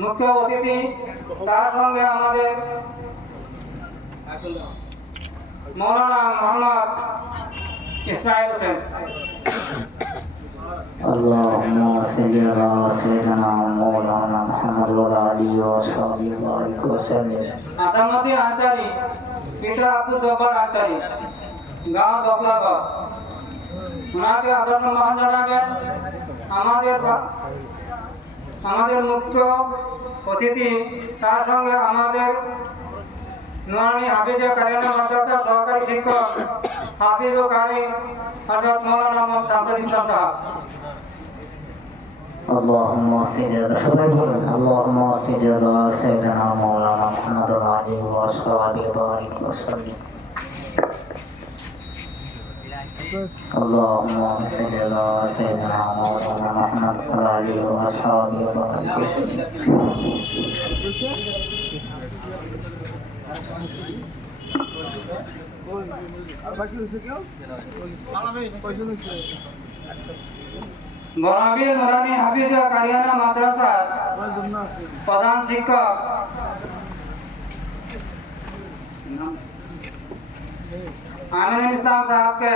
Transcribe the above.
মুখ্য অতিথি, তার সঙ্গে আমাদের মৌলানা মোহাম্মদ ইসমাইল হোসেন। اللهم صل على سيدنا مولانا محمد وعلى آله وصحبه وبارك وسلم। আসামতি আনসারি, পিতা আব্দুল জব্বার আনসারি, গাঁও দপলাগড়, ওনাকে আদর সম্মান জানাবেন। আমাদের মুখ্য অতিথি, তার সঙ্গে আমাদের নুরানি হাফিজে কারিয়ানা মাদ্রাসার সহকারী শিক্ষক হাফিজ ও কারি হযরত মাওলানা মোহাম্মদ শামসুল ইসলাম সাহেব। اللهم صل على اللهم صل على سيدنا مولانا محمد وعلى آله وصحبه وبارك وسلم. اللهم صل على سيدنا مولانا محمد وعلى آله وصحبه وبارك وسلم. বরাবীর নুরানি হাফিজ ও কারিয়ানা মাদ্রাসার প্রধান শিক্ষক আমিনুল ইসলাম সাহেবকে